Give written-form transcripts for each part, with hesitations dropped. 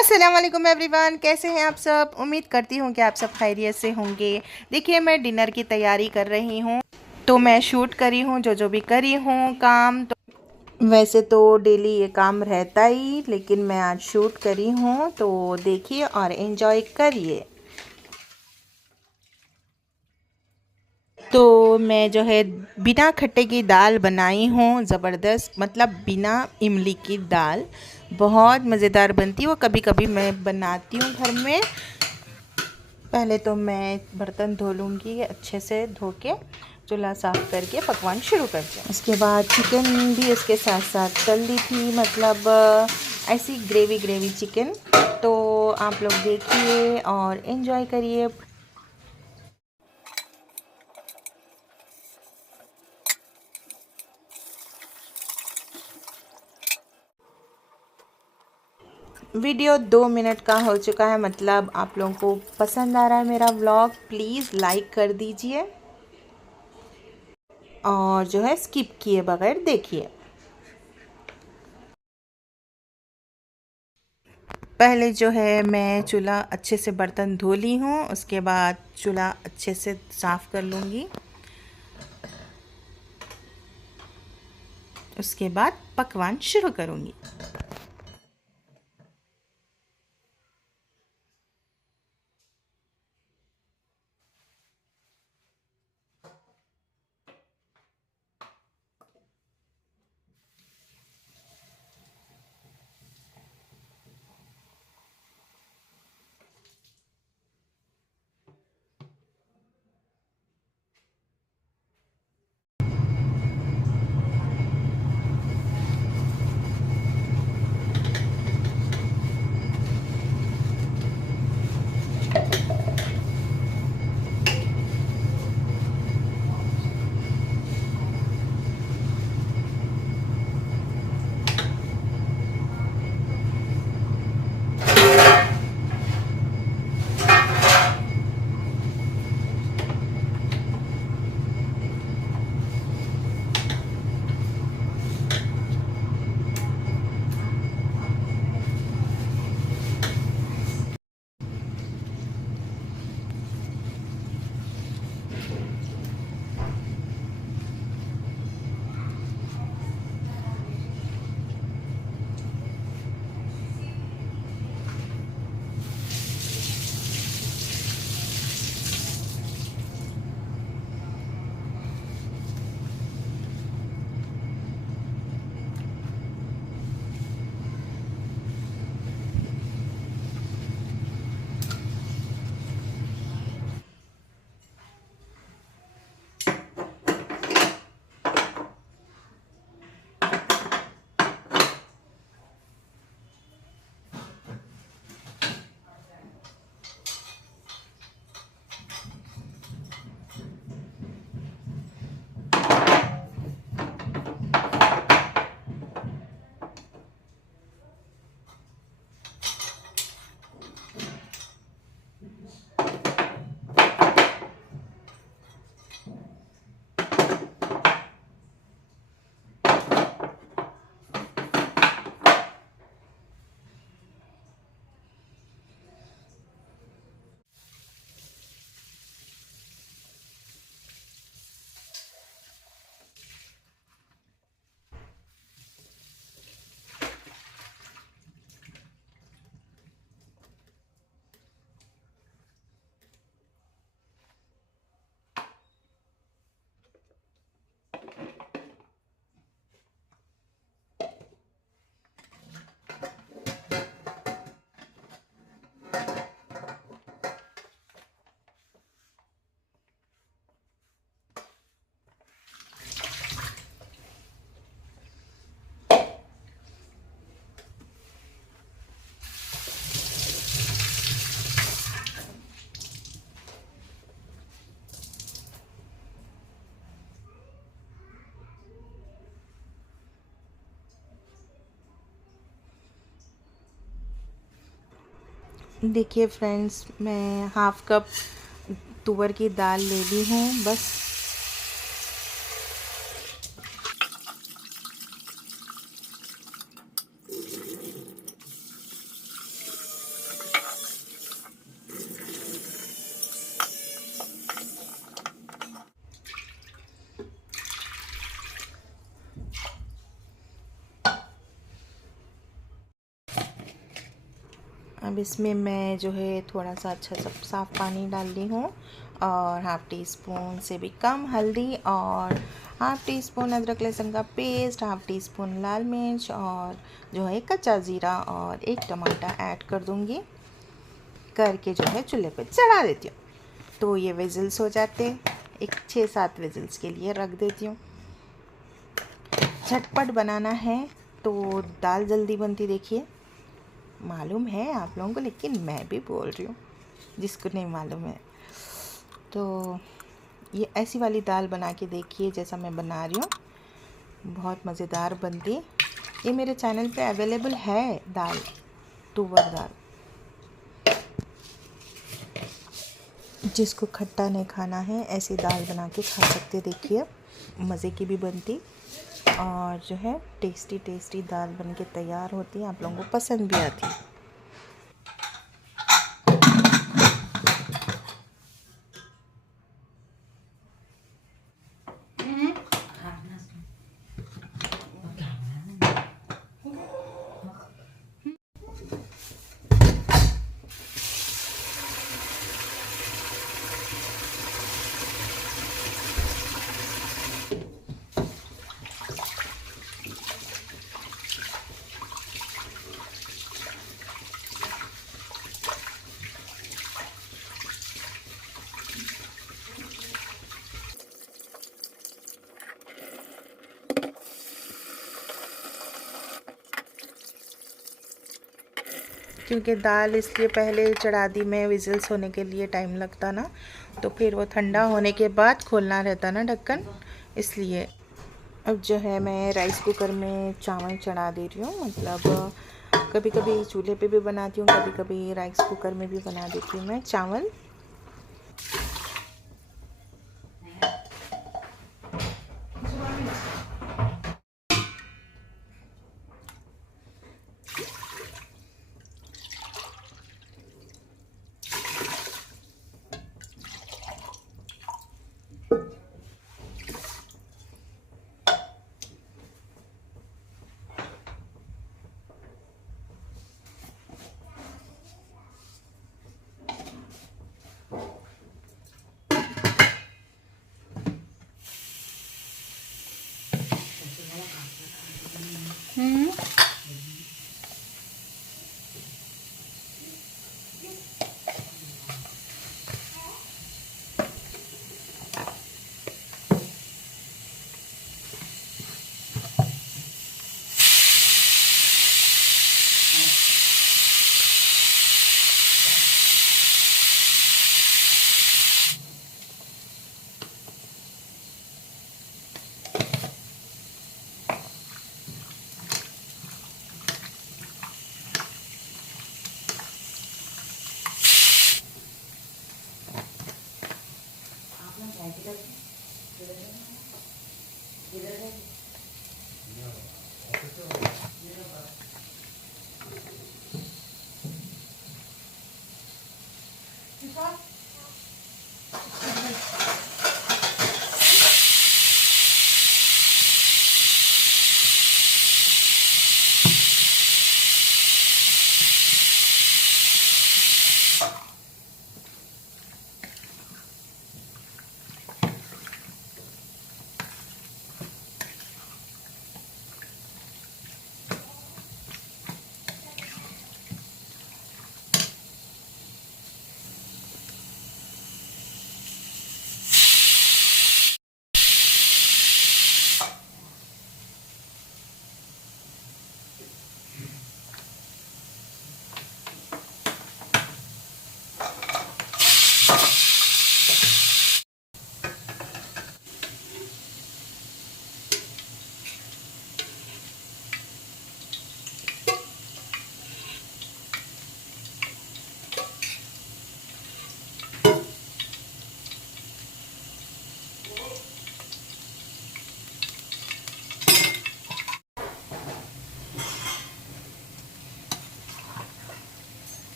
अस्सलाम वालेकुम एवरीवन, कैसे हैं आप सब। उम्मीद करती हूँ कि आप सब खैरियत से होंगे। देखिए, मैं डिनर की तैयारी कर रही हूँ, तो मैं शूट करी हूँ जो जो भी करी हूँ काम। तो वैसे तो डेली ये काम रहता ही, लेकिन मैं आज शूट करी हूँ, तो देखिए और एंजॉय करिए। तो मैं जो है बिना खट्टे की दाल बनाई हूँ, ज़बरदस्त, मतलब बिना इमली की दाल। बहुत मज़ेदार बनती है वो, कभी कभी मैं बनाती हूँ घर में। पहले तो मैं बर्तन धो लूँगी, अच्छे से धो के चूल्हा साफ़ करके पकवान शुरू करते हैं। उसके बाद चिकन भी इसके साथ साथ तल ली थी, मतलब ऐसी ग्रेवी ग्रेवी चिकन। तो आप लोग देखिए और एंजॉय करिए। वीडियो 2 मिनट का हो चुका है, मतलब आप लोगों को पसंद आ रहा है मेरा व्लॉग, प्लीज़ लाइक कर दीजिए और जो है स्किप किए बगैर देखिए। पहले जो है मैं चूल्हा अच्छे से बर्तन धो ली हूँ, उसके बाद चूल्हा अच्छे से साफ़ कर लूँगी। उसके बाद पकवान शुरू करूँगी। देखिए फ्रेंड्स, मैं हाफ़ कप तुअर की दाल ले ली हूँ बस। अब इसमें मैं जो है थोड़ा सा अच्छा सा साफ़ पानी डाल ली हूँ और हाफ़ टी स्पून से भी कम हल्दी और हाफ़ टी स्पून अदरक लहसुन का पेस्ट, हाफ़ टी स्पून लाल मिर्च और जो है कच्चा ज़ीरा और एक टमाटर ऐड कर दूँगी। करके जो है चूल्हे पे चढ़ा देती हूँ। तो ये विज़ल्स हो जाते, एक 6-7 विज़ल्स के लिए रख देती हूँ। झटपट बनाना है तो दाल जल्दी बनती, देखिए मालूम है आप लोगों को, लेकिन मैं भी बोल रही हूँ जिसको नहीं मालूम है। तो ये ऐसी वाली दाल बना के देखिए जैसा मैं बना रही हूँ, बहुत मज़ेदार बनती। ये मेरे चैनल पे अवेलेबल है दाल, तुवर दाल। जिसको खट्टा नहीं खाना है ऐसी दाल बना के खा सकते, देखिए मज़े की भी बनती और जो है टेस्टी टेस्टी दाल बन के तैयार होती है, आप लोगों को पसंद भी आती है। क्योंकि दाल इसलिए पहले चढ़ा दी मैं, विज़ल्स होने के लिए टाइम लगता ना, तो फिर वो ठंडा होने के बाद खोलना रहता ना ढक्कन, इसलिए। अब जो है मैं राइस कुकर में चावल चढ़ा दे रही हूँ, मतलब कभी कभी चूल्हे पे भी बनाती हूँ, कभी कभी राइस कुकर में भी बना देती हूँ मैं चावल।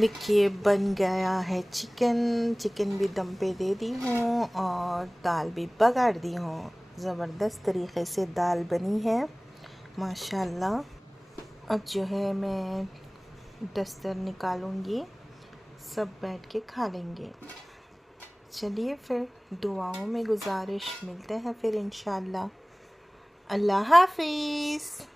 देखिए बन गया है चिकन। चिकन भी दम पे दे दी हूँ और दाल भी बघाड़ दी हूँ। ज़बरदस्त तरीक़े से दाल बनी है माशाल्लाह। अब जो है मैं दस्तर निकालूंगी, सब बैठ के खा लेंगे। चलिए फिर दुआओं में गुजारिश, मिलते हैं फिर इंशाल्लाह। अल्लाह हाफ़िज़।